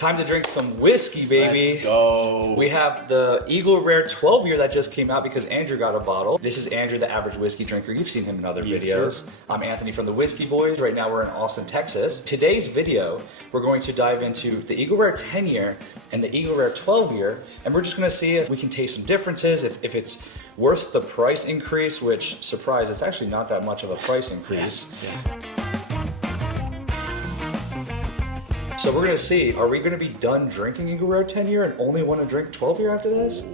Time to drink some whiskey, baby. Let's go. We have the Eagle Rare 12 year that just came out because Andrew got a bottle. This is Andrew, the average whiskey drinker. You've seen him in other videos. Sir. I'm Anthony from the Whiskey Boys. Right now we're in Austin, Texas. Today's video, we're going to dive into the Eagle Rare 10 year and the Eagle Rare 12 year, and we're just gonna see if we can taste some differences, if it's worth the price increase, which, surprise, it's actually not that much of a price increase. Yeah. So we're gonna see, are we gonna be done drinking Eagle Rare 10 year and only wanna drink 12 year after this?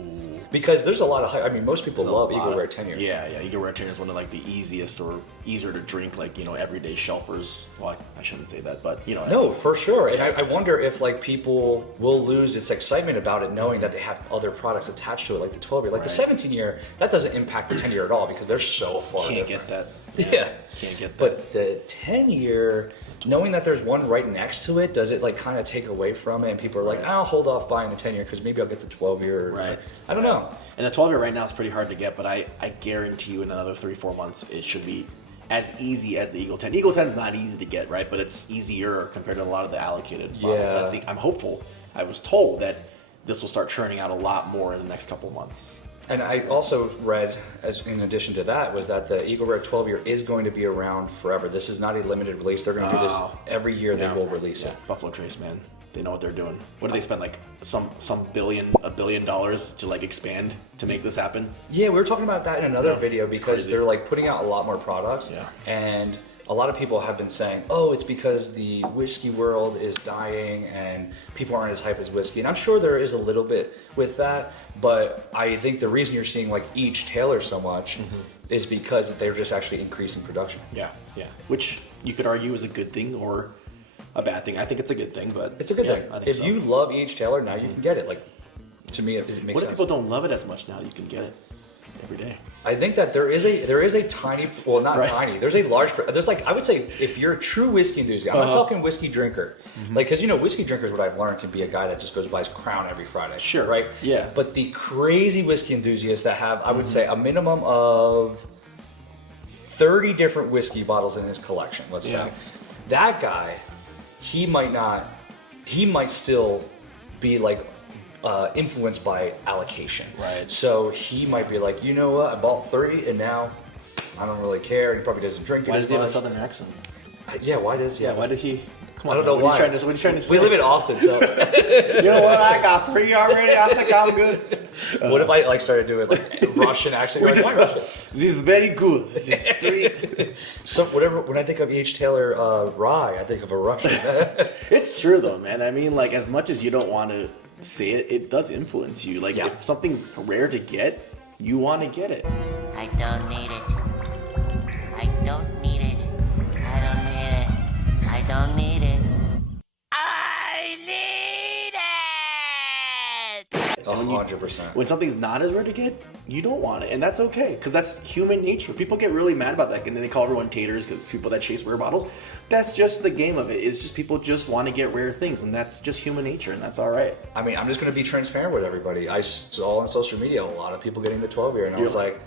Because there's a lot of hype. I mean, most people love Eagle Rare 10 year. Yeah, Eagle Rare 10 year is one of like the easiest or easier to drink, like, you know, everyday shelfers. Well, I shouldn't say that, but you know. No, for sure. And I wonder if like people will lose its excitement about it knowing that they have other products attached to it, like the 12 year. Like the 17 year, that doesn't impact the 10 year at all because they're so far Can't different. get that. Yeah. Can't get that. But the 10 year, knowing that there's one right next to it, does it like kind of take away from it? And people are like, I'll hold off buying the 10 year because maybe I'll get the 12 year. Right. I don't know. And the 12 year right now is pretty hard to get, but I guarantee you in another 3-4 months it should be as easy as the Eagle 10. Eagle 10 is not easy to get, right? But it's easier compared to a lot of the allocated bottles. Yeah. I'm hopeful. I was told that this will start churning out a lot more in the next couple months. And I also read, as in addition to that, was that the Eagle Rare 12 year is going to be around forever. This is not a limited release. They're going to do this every year. They will release it. Buffalo Trace, man, they know what they're doing. What do they spend, like $1 billion to like expand to make this happen? Yeah, we were talking about that in another video because crazy. they're like putting out a lot more products. Yeah. And a lot of people have been saying, oh, it's because the whiskey world is dying and people aren't as hype as whiskey. And I'm sure there is a little bit with that, but I think the reason you're seeing like each tailor so much is because they're just actually increasing production. Yeah. Which you could argue is a good thing or a bad thing. I think it's a good thing, but It's a good thing. I think If so. you love each tailor, now you can get it. Like, to me, it makes What if sense. people don't love it as much now? You can get it every day. I think that there is a tiny, well, not tiny. There's a large. There's like, I would say, if you're a true whiskey enthusiast, I'm not talking whiskey drinker, like, because you know, whiskey drinkers, what I've learned, can be a guy that just goes buys Crown every Friday. Sure. Right. Yeah. But the crazy whiskey enthusiasts that have, I would say, a minimum of 30 different whiskey bottles in his collection. Let's say that guy, he might still be like influenced by allocation. Right. So he might be like, you know what, I bought 30 and now I don't really care. He probably doesn't drink it. Why as does he have a much. southern accent? Yeah, why does Why did he? Come I on, don't know what why. Are you trying to say? We live in Austin, so You know what? I got 3 already. I think I'm good. what if I like started doing like Russian accent? We You're like, just, "Why Russian?" this is very good. This is 3. So whatever. When I think of H. Taylor rye, I think of a Russian. It's true though, man. I mean, like, as much as you don't want to say it, it does influence you. Like, if something's rare to get, you want to get it. I don't need it. I don't need it. I don't need it. I don't need it. I need it! 100%. When something's not as rare to get, you don't want it, and that's okay, because that's human nature. People get really mad about that, and then they call everyone taters because people that chase rare bottles. That's just the game of it. It's just people just want to get rare things, and that's just human nature, and that's all right. I mean, I'm just going to be transparent with everybody. I saw on social media a lot of people getting the 12 year, and I was like,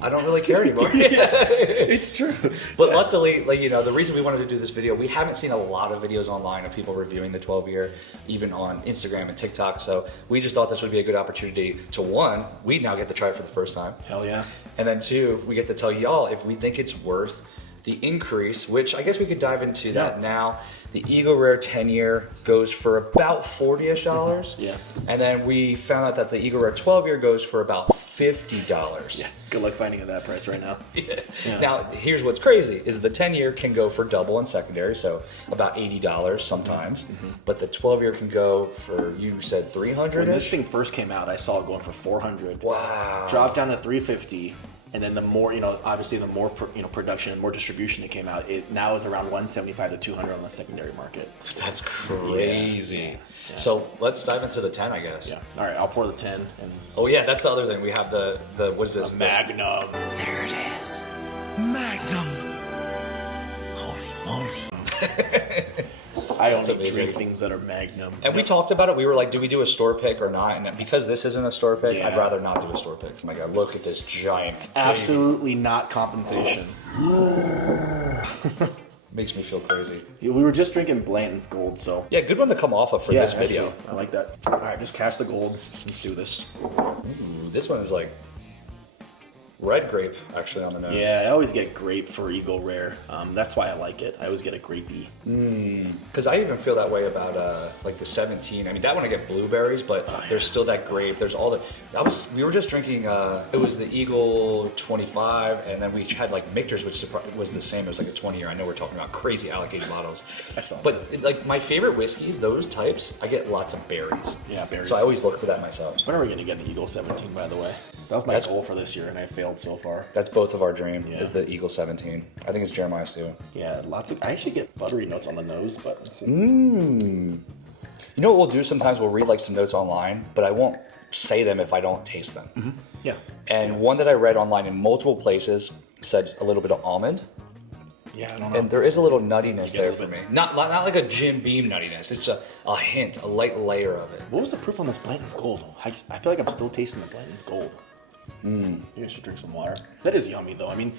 I don't really care anymore. It's true. But luckily, like, you know, the reason we wanted to do this video, we haven't seen a lot of videos online of people reviewing the 12 year, even on Instagram and TikTok. So we just thought this would be a good opportunity to, one, we now get to try it for the first time. Hell yeah. And then two, we get to tell y'all if we think it's worth the increase, which I guess we could dive into that now. The Eagle Rare 10 year goes for about $40-ish. Yeah. And then we found out that the Eagle Rare 12 year goes for about $50. Yeah. Good luck finding at that price right now. Yeah. Now, here's what's crazy, is the 10 year can go for double and secondary, so about $80 sometimes. But the 12 year can go for, you said 300. When this thing first came out, I saw it going for 400. Wow. Dropped down to 350. And then the more, you know, obviously the more, production and more distribution that came out, it now is around 175 to 200 on the secondary market. That's crazy. Yeah. So let's dive into the 10, I guess. Yeah. All right, I'll pour the 10. And Oh yeah, that's the other thing. We have the what is this? the Magnum. There it is. Magnum. Holy moly. I only amazing. drink things that are Magnum. And we talked about it. We were like, do we do a store pick or not? And because this isn't a store pick, I'd Yeah. rather not do a store pick. Oh my God, look at this giant. Absolutely not compensation. Makes me feel crazy. Yeah, we were just drinking Blanton's Gold, so. Yeah, good one to come off of for this video. Actually, I like that. All right, just cash the gold. Let's do this. Ooh, this one is like red grape, actually, on the nose. Yeah, I always get grape for Eagle Rare. That's why I like it. I always get a grapey. Because I even feel that way about like the 17. I mean, that one I get blueberries, but there's still that grape. There's all the. We were just drinking. It was the Eagle 25, and then we had like Michter's, which was the same. It was like a 20-year. I know we're talking about crazy allocated bottles. I saw But that. like my favorite whiskeys, those types, I get lots of berries. Yeah, berries. So I always look for that myself. When are we gonna get an Eagle 17? By the way, that was my goal for this year, and I failed so far. That's both of our dream. Yeah. Is the Eagle 17. I think it's Jeremiah's too. Yeah, lots of. I actually get buttery notes on the nose, but. Let's see. You know what we'll do sometimes? We'll read like some notes online, but I won't say them if I don't taste them. Yeah. And one that I read online in multiple places said a little bit of almond, Yeah, I don't know. and there is a little nuttiness You get a there for little me. bit. Not like a Jim Beam nuttiness. It's a hint, a light layer of it. What was the proof on this Blanton's Gold? I feel like I'm still tasting the Blanton's Gold. Maybe I should drink some water. That is yummy though. I mean,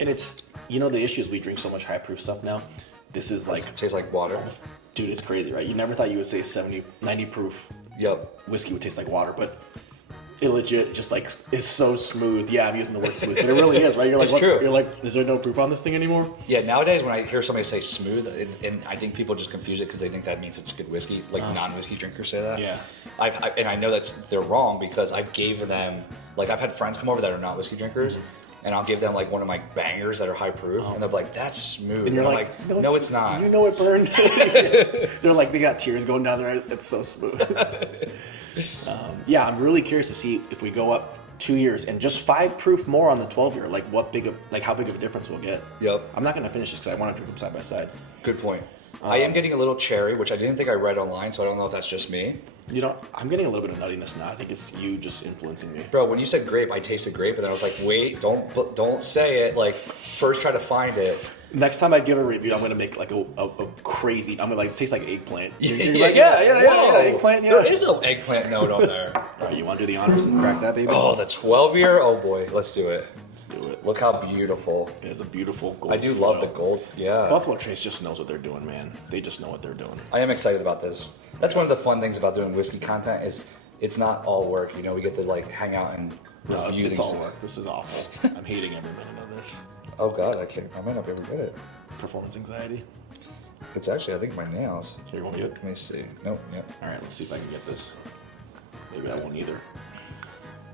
and it's, you know, the issue is we drink so much high proof stuff now. This is like, It tastes like water. dude, it's crazy, right? You never thought you would say 70, 90 proof Yep. whiskey would taste like water, but it legit just like is so smooth. Yeah, I'm using the word smooth, but it really is, right? You're like, It's what? true. You're like, is there no proof on this thing anymore? Yeah, nowadays when I hear somebody say smooth, and I think people just confuse it because they think that means it's good whiskey. Like non-whiskey drinkers say that. Yeah. And I know they're wrong because I've gave them, like I've had friends come over that are not whiskey drinkers, and I'll give them like one of my bangers that are high proof, and they're like, "That's smooth." And you're I'm like, "No, it's not." You know it burned. They're like, they got tears going down their eyes. It's so smooth. Yeah, I'm really curious to see if we go up 2 years and just 5 proof more on the 12-year, like how big of a difference we'll get. Yep. I'm not gonna finish this because I want to drink them side by side. Good point. I am getting a little cherry, which I didn't think I read online, so I don't know if that's just me. You know, I'm getting a little bit of nuttiness now. I think it's you just influencing me. Bro, when you said grape, I tasted grape, and then I was like, wait, don't say it. Like, first try to find it. Next time I give a review, I'm gonna make like a crazy. I'm gonna like it tastes like eggplant. You're Yeah, like, yeah. yeah, eggplant. Yeah. There is an eggplant note on there. All right, you want to do the honors and crack that baby? Oh, the 12-year? Oh boy, let's do it. Let's do it. Look how beautiful. It is a beautiful gold. I do love the foil. gold. Yeah. Buffalo Trace just knows what they're doing, man. They just know what they're doing. I am excited about this. That's one of the fun things about doing whiskey content is it's not all work. You know, we get to like hang out and No, review it's these all things. work. This is awful. I'm hating every minute of this. Oh god, I might not be able to get it. Performance anxiety. It's actually, I think my nails. Here, you want me to? Let me see. Nope, yep. All right, let's see if I can get this. Maybe I won't either.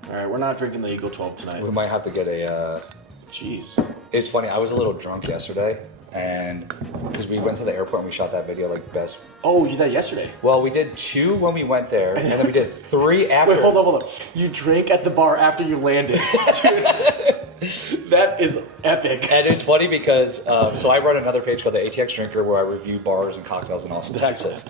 All right, we're not drinking the Eagle 12 tonight. We might have to get a, Jeez. it's funny, I was a little drunk yesterday, and because we went to the airport and we shot that video, like best. Oh, you did that yesterday. Well, we did 2 when we went there, and then we did 3 after. Wait, hold on. You drank at the bar after you landed. Dude, that is epic. And it's funny because, so I run another page called the ATX Drinker where I review bars and cocktails in Austin, Texas.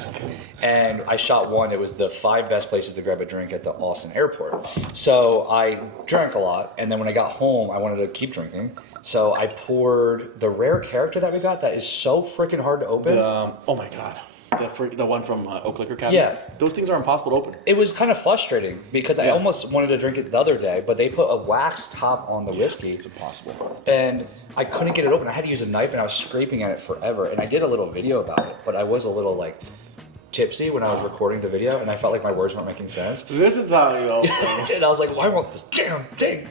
And I shot one, it was the 5 best places to grab a drink at the Austin airport. So I drank a lot, and then when I got home, I wanted to keep drinking. So I poured the rare character that we got that is so freaking hard to open. Oh my god. The one from Oak Liquor Cabinet? Yeah. Those things are impossible to open. It was kind of frustrating because I Yeah. almost wanted to drink it the other day, but they put a wax top on the whiskey. It's impossible. And I couldn't get it open. I had to use a knife, and I was scraping at it forever. And I did a little video about it, but I was a little like tipsy when I was recording the video, and I felt like my words weren't making sense. This is how you open. And I was like, why won't this damn thing?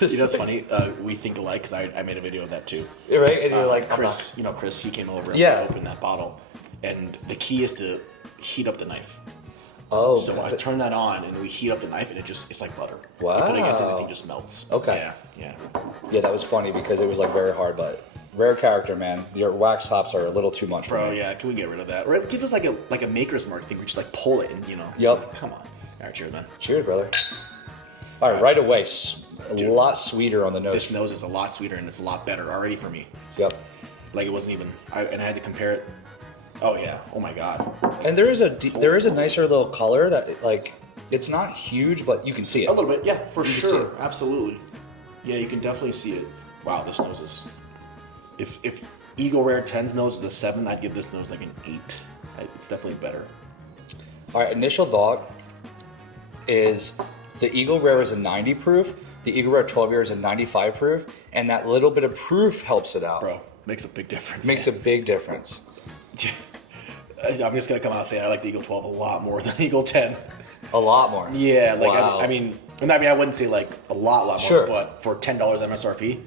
You know, it's funny. We think alike because I made a video of that too. Right? And you're like, Chris, Chris, he came over and Yeah. we opened that bottle. And the key is to heat up the knife. oh, So I turn that on and we heat up the knife and it's like butter. Wow. You put it against it, everything just melts. Okay. Yeah. yeah, that was funny because it was like very hard, but rare character, man. Your wax tops are a little too much for Bro, me. yeah, can we get rid of that? Or give us like a maker's mark thing where you just like pull it and Yep. Come on. All right, cheers, man. Cheers, brother. All right, away. A lot sweeter on the nose. This nose is a lot sweeter and it's a lot better already for me. Yep. Like it wasn't even, and I had to compare it. Oh yeah, oh my god. And there is a nicer little color that like it's not huge, but you can see A it. little bit, yeah, for You can see sure, it. absolutely. Yeah, you can definitely see it. Wow, this nose is. If Eagle Rare 10's nose is a 7, I'd give this nose like an 8. It's definitely better. All right, initial thought is the Eagle Rare is a 90 proof, the Eagle Rare 12 year is a 95 proof, and that little bit of proof helps it out. Bro, Makes a big difference. Makes a big difference. I'm just gonna come out and say I like the Eagle 12 a lot more than the Eagle 10. A lot more. Yeah, like Wow. I mean, I wouldn't say like a lot more, Sure. but for $10 MSRP,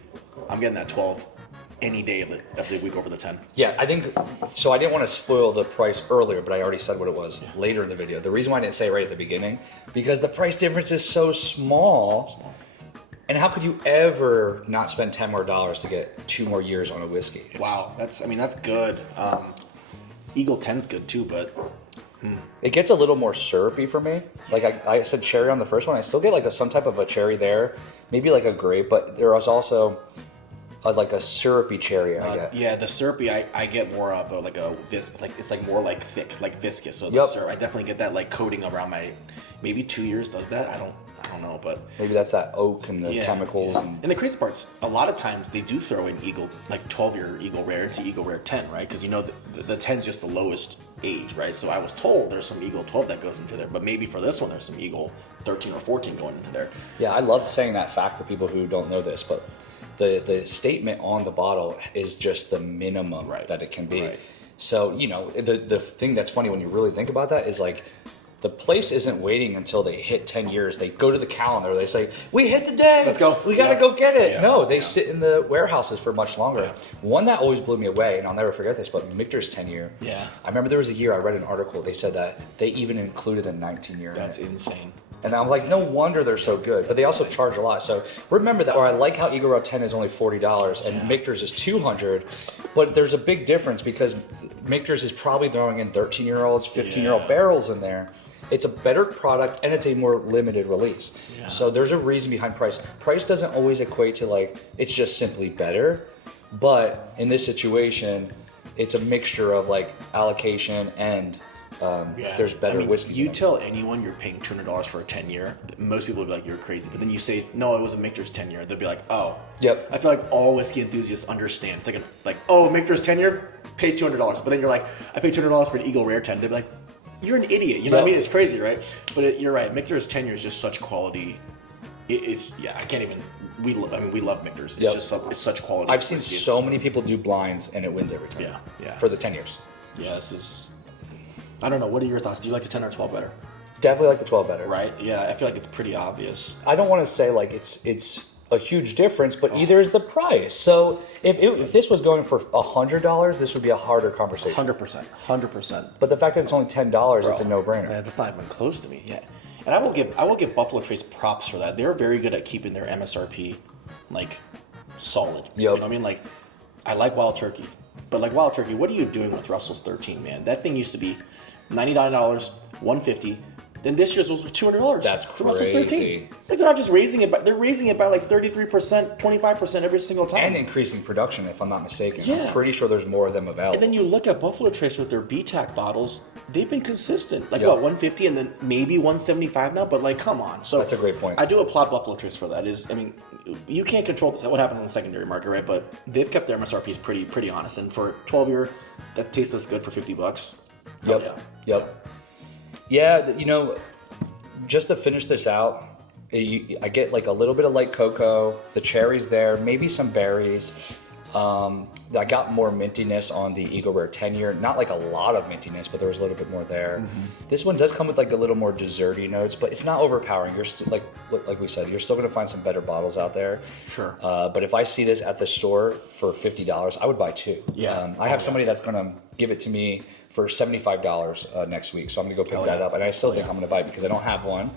I'm getting that 12 any day of the week over the 10. Yeah, I think so. I didn't want to spoil the price earlier, but I already said what it was later in the video. The reason why I didn't say it right at the beginning, because the price difference is so small. And how could you ever not spend $10 more to get 2 more years on a whiskey? Wow, that's good. Eagle 10's good too, but It gets a little more syrupy for me. Like I said cherry on the first one. I still get like some type of a cherry there. Maybe like a grape, but there was also like a syrupy cherry I get. yeah, the syrupy I get more of it's like more like thick, like viscous. So the Yep. syrup, I definitely get that like coating around my. Maybe 2 years does that. I don't know, but Maybe that's that oak and the chemicals. Yeah. And And the crazy part's a lot of times they do throw in Eagle, like 12-year Eagle Rare into Eagle Rare 10, right? Because you know the 10's just the lowest age, right? So I was told there's some Eagle 12 that goes into there, but maybe for this one there's some Eagle 13 or 14 going into there. yeah, I love saying that fact for people who don't know this, but the statement on the bottle is just the minimum that it can be. Right. So, you know, the thing that's funny when you really think about that is like, the place isn't waiting until they hit 10 years. They go to the calendar. They say, we hit the day. Let's go. We got to Yeah. go get it. Yeah. No, they Yeah. sit in the warehouses for much longer. Yeah. One that always blew me away, and I'll never forget this, but Michter's 10 year. Yeah. I remember there was a year I read an article. They said that they even included a 19 year. That's insane. And I'm like, no wonder they're so good. But they also charge a lot. So remember that. Or I like how Eagle Road 10 is only $40 and Michter's is $200. But there's a big difference because Michter's is probably throwing in 13-year-olds, 15-year-old barrels in there. It's a better product and it's a more limited release. Yeah. So there's a reason behind price. Price doesn't always equate to like, it's just simply better. But in this situation, it's a mixture of like allocation and there's better whiskey. You tell anyone you're paying $200 for a 10-year, most people will be like, you're crazy. But then you say, no, it was a Michter's 10-year. They'll be like, oh. Yep. I feel like all whiskey enthusiasts understand. It's like oh, Michter's 10-year, pay $200. But then you're like, I paid $200 for an Eagle Rare 10. They'll be like, you're an idiot. You know what I mean? It's crazy, right? But you're right. Michter's 10-year is just such quality. It's I can't even. We love Michter's. It's it's such quality. I've seen whiskey. so many people do blinds and it wins every time. Yeah. For the 10 years. Yeah, this is. I don't know. What are your thoughts? Do you like the 10 or 12 better? Definitely like the 12 better. Right? Yeah, I feel like it's pretty obvious. I don't want to say like it's a huge difference, but either is the price. So if this was going for $100, this would be a harder conversation. 100%. But the fact that it's only $10, it's a no-brainer. Yeah, that's not even close to me. Yeah, and I will give Buffalo Trace props for that. They're very good at keeping their MSRP like solid. Yep. You know what I mean? Like, I like Wild Turkey, but like Wild Turkey, what are you doing with Russell's 13, man? That thing used to be $99, $150. Then this year's was $200. That's for Russell's crazy. 13. Like they're not just raising it, but they're raising it by like 33%, 25% every single time. And increasing production, if I'm not mistaken. Yeah. I'm pretty sure there's more of them available. And then you look at Buffalo Trace with their BTAC bottles, they've been consistent. Like, Yep. what, 150 and then maybe 175 now? But, like, come on. So That's a great point. I do applaud Buffalo Trace for that. You can't control what happens in the secondary market, right? But they've kept their MSRPs pretty honest. And for 12-year, that tastes this good for $50. Yep. Yep. Yeah, you know, just to finish this out, I get like a little bit of light cocoa, the cherries there, maybe some berries. I got more mintiness on the Eagle Rare 10-year. Not like a lot of mintiness, but there was a little bit more there. Mm-hmm. This one does come with like a little more desserty notes, but it's not overpowering. You're still like we said, you're still going to find some better bottles out there. Sure. But if I see this at the store for $50, I would buy two. Yeah. I have somebody that's going to give it to me for $75 next week, so I'm gonna go pick that up, and I still think I'm gonna buy it because I don't have one,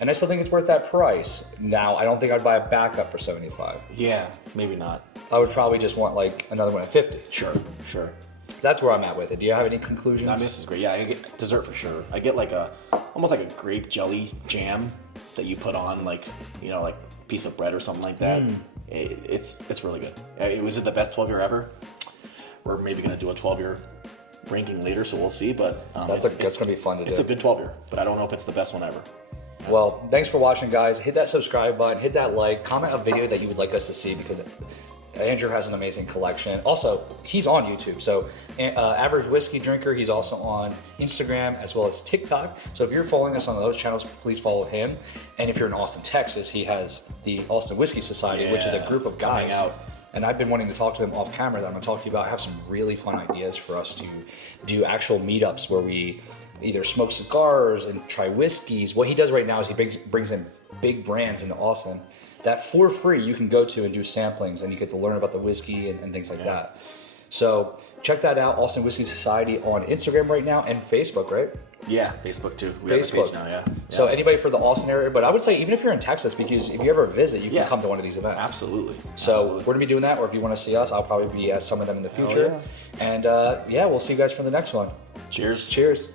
and I still think it's worth that price. Now, I don't think I'd buy a backup for $75. Yeah, maybe not. I would probably just want like another one at $50. Sure. So that's where I'm at with it. Do you have any conclusions? I mean, this is great. Yeah, I get dessert for sure. I get like almost like a grape jelly jam that you put on like piece of bread or something like that. It's really good. Was it the best 12-year ever? We're maybe gonna do a 12-year ranking later, so we'll see. But that's gonna be fun to do. It's a good 12-year, but I don't know if it's the best one ever. Well, thanks for watching, guys. Hit that subscribe button, hit that like, comment a video that you would like us to see because Andrew has an amazing collection. Also, he's on YouTube, so Average Whiskey Drinker. He's also on Instagram as well as TikTok. So if you're following us on those channels, please follow him. And if you're in Austin, Texas, he has the Austin Whiskey Society, which is a group of guys. Coming out. and I've been wanting to talk to him off camera that I'm going to talk to you about. I have some really fun ideas for us to do actual meetups where we either smoke cigars and try whiskeys. What he does right now is he brings in big brands into Austin that for free you can go to and do samplings, and you get to learn about the whiskey and things like that. So check that out, Austin Whiskey Society on Instagram right now and Facebook, right? Yeah, Facebook too. We have a page now, yeah. So anybody for the Austin area, but I would say even if you're in Texas, because if you ever visit, you can come to one of these events. Absolutely. So we're going to be doing that, or if you want to see us, I'll probably be at some of them in the future. And we'll see you guys for the next one. Cheers. Cheers.